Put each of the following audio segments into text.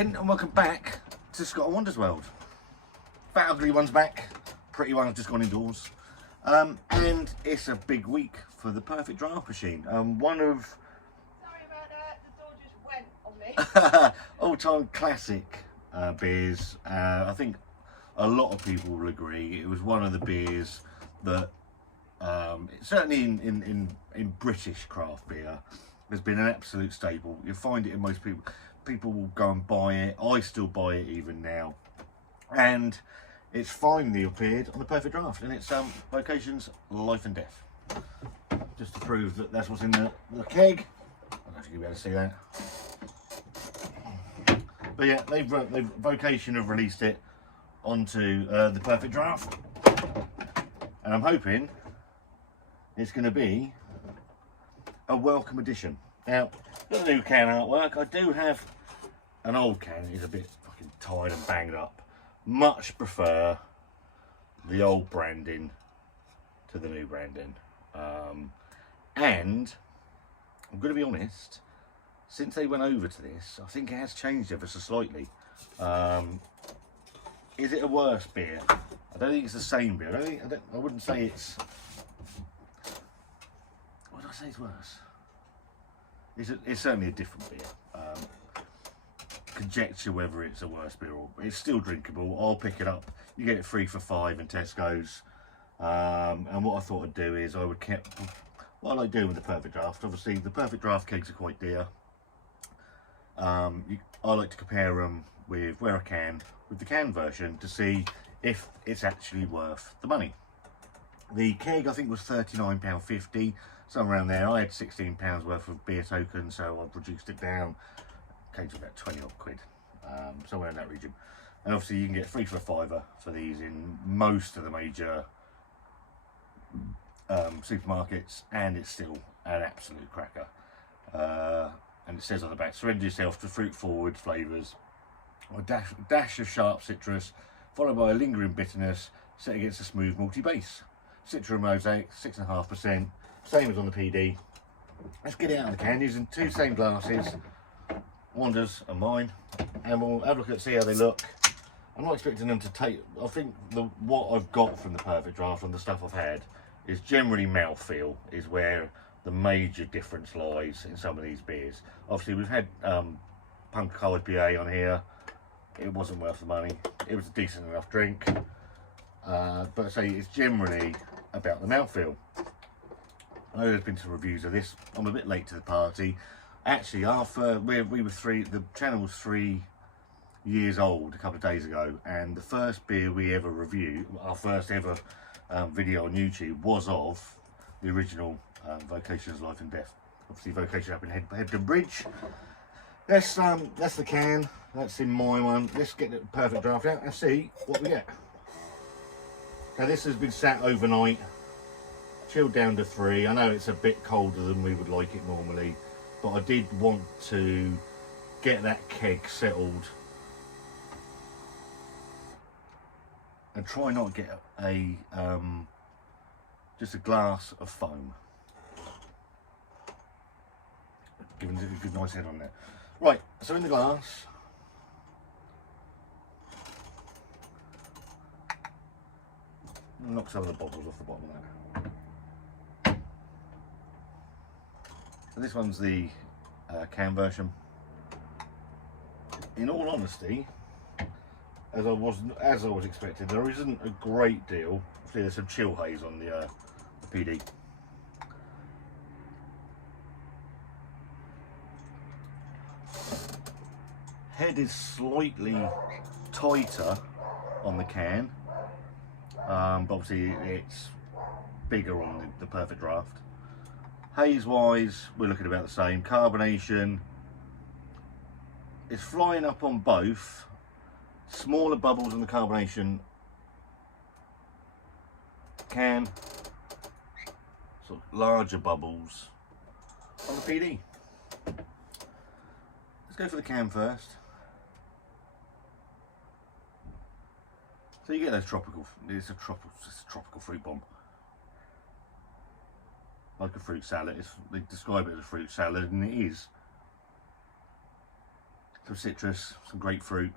again, and welcome back to Scott and Wonder's World. Fat ugly one's back, pretty one's just gone indoors, and it's a big week for the Perfect Draft machine. One of sorry about that, the door just went on me. all-time classic beers. I think a lot of people will agree it was one of the beers that certainly in British craft beer has been an absolute staple. You'll find it in most people. People will go and buy it. I still buy it even now. And it's finally appeared on the Perfect Draft, and it's Vocation's Life and Death. Just to prove that that's what's in the keg. I don't know if you'll be able to see that. But yeah, they've Vocation have released it onto the Perfect Draft, and I'm hoping it's going to be a welcome addition. Now, got the new can artwork. I do have an old can. It's a bit fucking tired and banged up. Much prefer the old branding to the new branding. And I'm going to be honest, since they went over to this, I think it has changed ever so slightly. Is it a worse beer? I don't think it's the same beer. I wouldn't say it's... What would I say it's worse? It's certainly a different beer. Conjecture whether it's a worse beer or it's still drinkable. I'll pick it up. You get it 3 for $5 in Tesco's. And what I thought I'd do is I would keep what I like doing with the Perfect Draft. Obviously, the Perfect Draft kegs are quite dear. I like to compare them with where I can with the can version to see if it's actually worth the money. The keg I think was £39.50, somewhere around there. I had £16 worth of beer tokens, so I've reduced it down. Came to about 20 odd quid, somewhere in that region. And obviously you can get 3 for $5 for these in most of the major supermarkets, and it's still an absolute cracker. And it says on the back, surrender yourself to fruit forward flavours, a dash of sharp citrus, followed by a lingering bitterness set against a smooth malty base. Citra mosaic, 6.5%, same as on the PD. Let's get it out of the can using 2 same glasses, Wander's and mine, and we'll have a look at see how they look. I'm not expecting them to take. I think what I've got from the Perfect Draft and the stuff I've had is generally mouthfeel is where the major difference lies in some of these beers. Obviously, we've had Punk IPA on here. It wasn't worth the money. It was a decent enough drink, but I say it's generally about the mouthfeel. I know there's been some reviews of this. I'm a bit late to the party. Actually, the channel was 3 years old a couple of days ago, and the first beer we ever reviewed, our first ever video on YouTube, was of the original Vocation's Life and Death. Obviously, Vocation up in Hebden Bridge. That's the can. That's in my one. Let's get the Perfect Draft out and see what we get. Now, this has been sat overnight, chilled down to 3. I know it's a bit colder than we would like it normally, but I did want to get that keg settled and try not to get just a glass of foam. Giving it a good nice head on there. Right, so in the glass, knock some of the bubbles off the bottom of that. So this one's the can version. In all honesty, as I was expecting, there isn't a great deal. See, there's some chill haze on the PD. Head is slightly tighter on the can, but obviously it's bigger on the Perfect Draft. Haze wise, we're looking about the same. Carbonation is flying up on both. Smaller bubbles in the carbonation can, sort of larger bubbles on the PD. Let's go for the can first. So you get those tropical, it's a tropical fruit bomb. Like a fruit salad, they describe it as a fruit salad, and it is. some citrus, some grapefruit,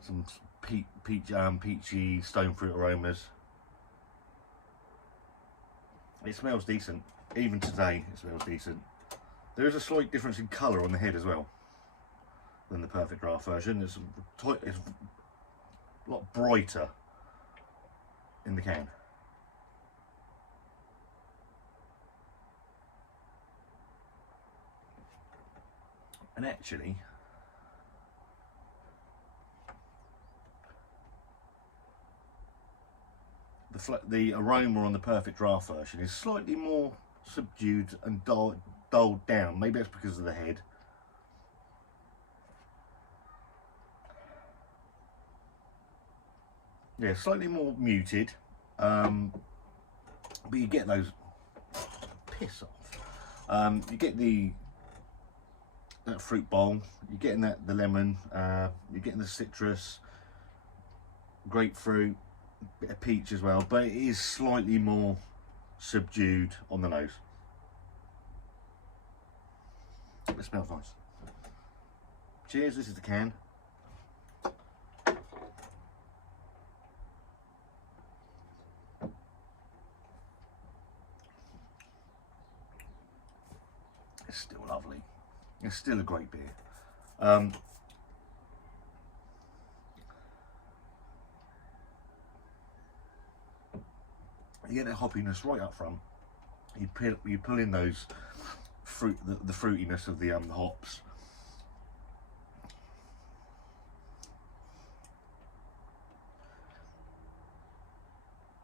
some peachy stone fruit aromas. It smells decent. Even today, it smells decent. There is a slight difference in colour on the head as well than the Perfect Draft version. It's a lot brighter in the can. And actually, the aroma on the Perfect Draft version is slightly more subdued and dulled down. Maybe that's because of the head. Yeah, slightly more muted, but you get those, piss off. You get that fruit bowl. You're getting the lemon. You're getting the citrus, grapefruit, bit of peach as well, but it is slightly more subdued on the nose. It smells nice. Cheers. This is the can. It's still lovely. It's still a great beer. You get the hoppiness right up front. You pull in those the fruitiness of the hops.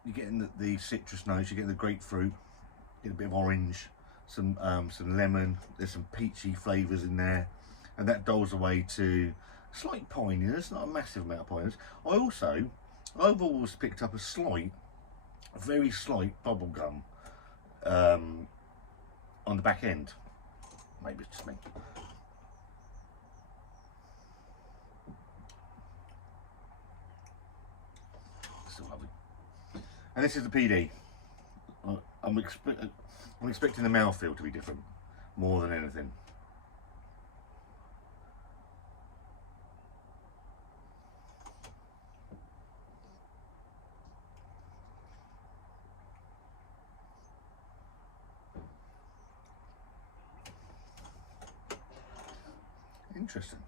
You're getting the citrus notes. You get the grapefruit. You get a bit of orange. Some lemon. There's some peachy flavours in there, and that dulls away to slight pininess, not a massive amount of pininess. I've always picked up a very slight bubble gum on the back end. Maybe it's just me. Still lovely. And this is the PD. I'm expecting the mouthfeel to be different, more than anything. Interesting.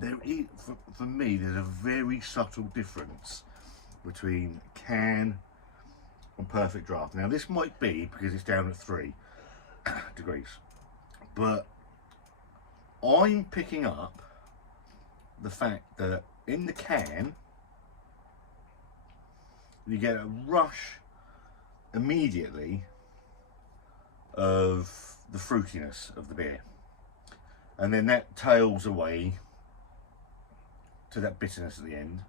There is, for me, there's a very subtle difference between can and Perfect Draft. Now, this might be because it's down at 3 degrees, but I'm picking up the fact that in the can, you get a rush immediately of the fruitiness of the beer, and then that tails away to that bitterness at the end.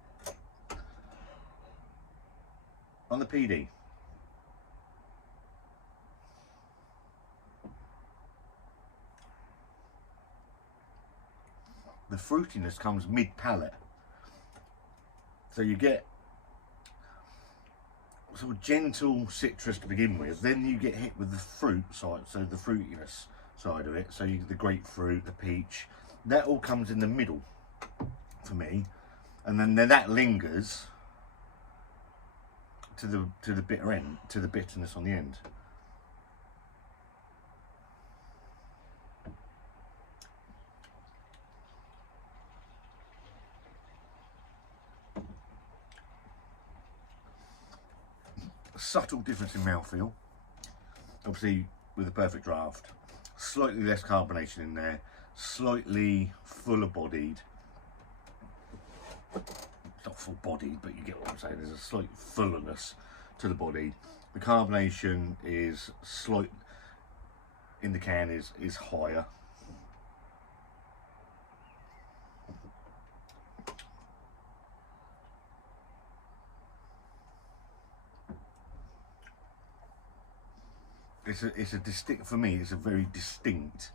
On the PD, the fruitiness comes mid-palate, so you get sort of gentle citrus to begin with, then you get hit with the fruit side, so the fruitiness side of it, so you get the grapefruit, the peach, that all comes in the middle for me, and then that lingers to the bitter end, to the bitterness on the end. A subtle difference in mouthfeel, obviously with the Perfect Draft, slightly less carbonation in there, slightly fuller bodied. It's not full bodied, but you get what I'm saying. There's a slight fullness to the body. The carbonation is slight in the can is higher. it's a distinct, for me, it's a very distinct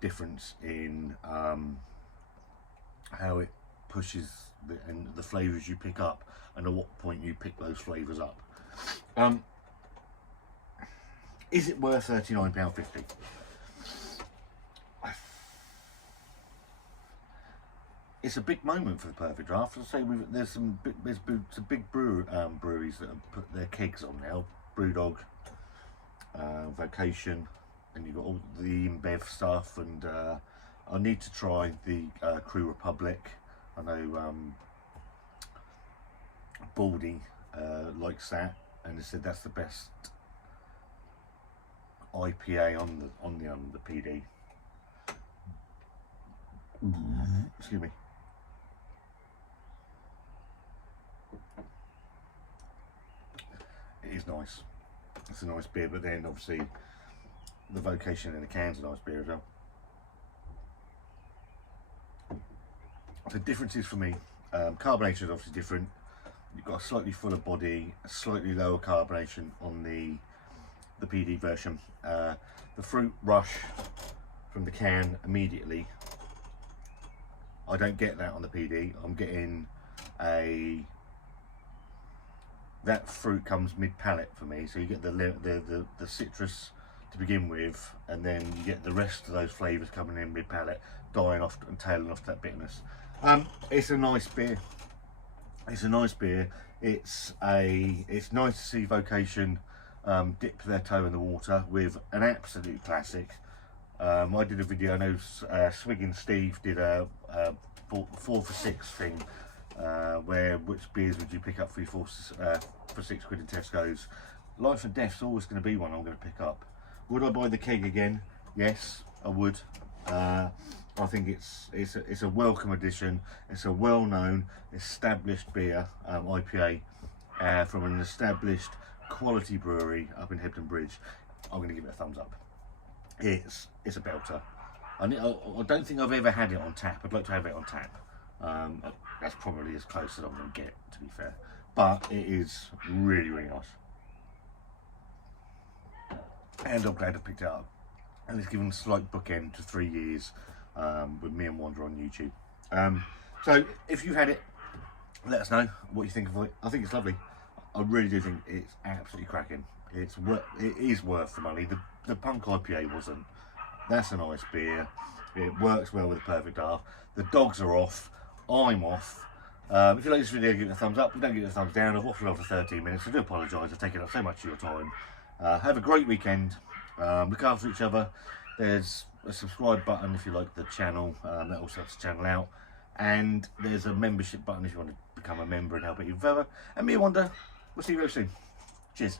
difference in how it pushes and the flavours you pick up, and at what point you pick those flavours up. Is it worth £39.50? It's a big moment for the Perfect Draft. As I say, there's some big breweries that have put their kegs on now. Brewdog, Vocation, and you've got all the InBev stuff. And I need to try the Crew Republic. I know Baldy likes that, and they said that's the best IPA on the PD. Excuse me. It is nice. It's a nice beer, but then obviously the Vocation in the can's a nice beer as well. The differences for me, carbonation is obviously different. You've got a slightly fuller body, a slightly lower carbonation on the PD version. The fruit rush from the can immediately, I don't get that on the PD. I'm getting that fruit comes mid-palate for me, so you get the citrus to begin with, and then you get the rest of those flavours coming in mid-palate, dying off and tailing off that bitterness. It's a nice beer. It's a nice beer. It's nice to see Vocation dip their toe in the water with an absolute classic. I did a video, I know Swiggin Steve did a 4 for 6 thing, where which beers would you pick up for £6 in Tesco's. Life Death's always going to be one I'm going to pick up. Would I buy the keg again? Yes, I would. I think it's a welcome addition. It's a well-known, established beer, IPA, from an established quality brewery up in Hebden Bridge. I'm going to give it a thumbs up. It's a belter. I don't think I've ever had it on tap. I'd like to have it on tap. That's probably as close as I'm going to get, to be fair. But it is really, really nice. And I'm glad I picked it up. And it's given a slight bookend to 3 years with me and Wander on YouTube. So if you've had it, let us know what you think of it. I think it's lovely. I really do think it's absolutely cracking. It is worth the money. The Punk IPA wasn't. That's a nice beer. It works well with the Perfect Draft. The dogs are off. I'm off. If you like this video, give it a thumbs up. If you don't give it a thumbs down, I've waffled on for 13 minutes. I do apologise. I've taken up so much of your time. Have a great weekend. Look after each other. There's a subscribe button if you like the channel. That also helps the channel out. And there's a membership button if you want to become a member and help it even further. And me and Wanda, we'll see you very soon. Cheers.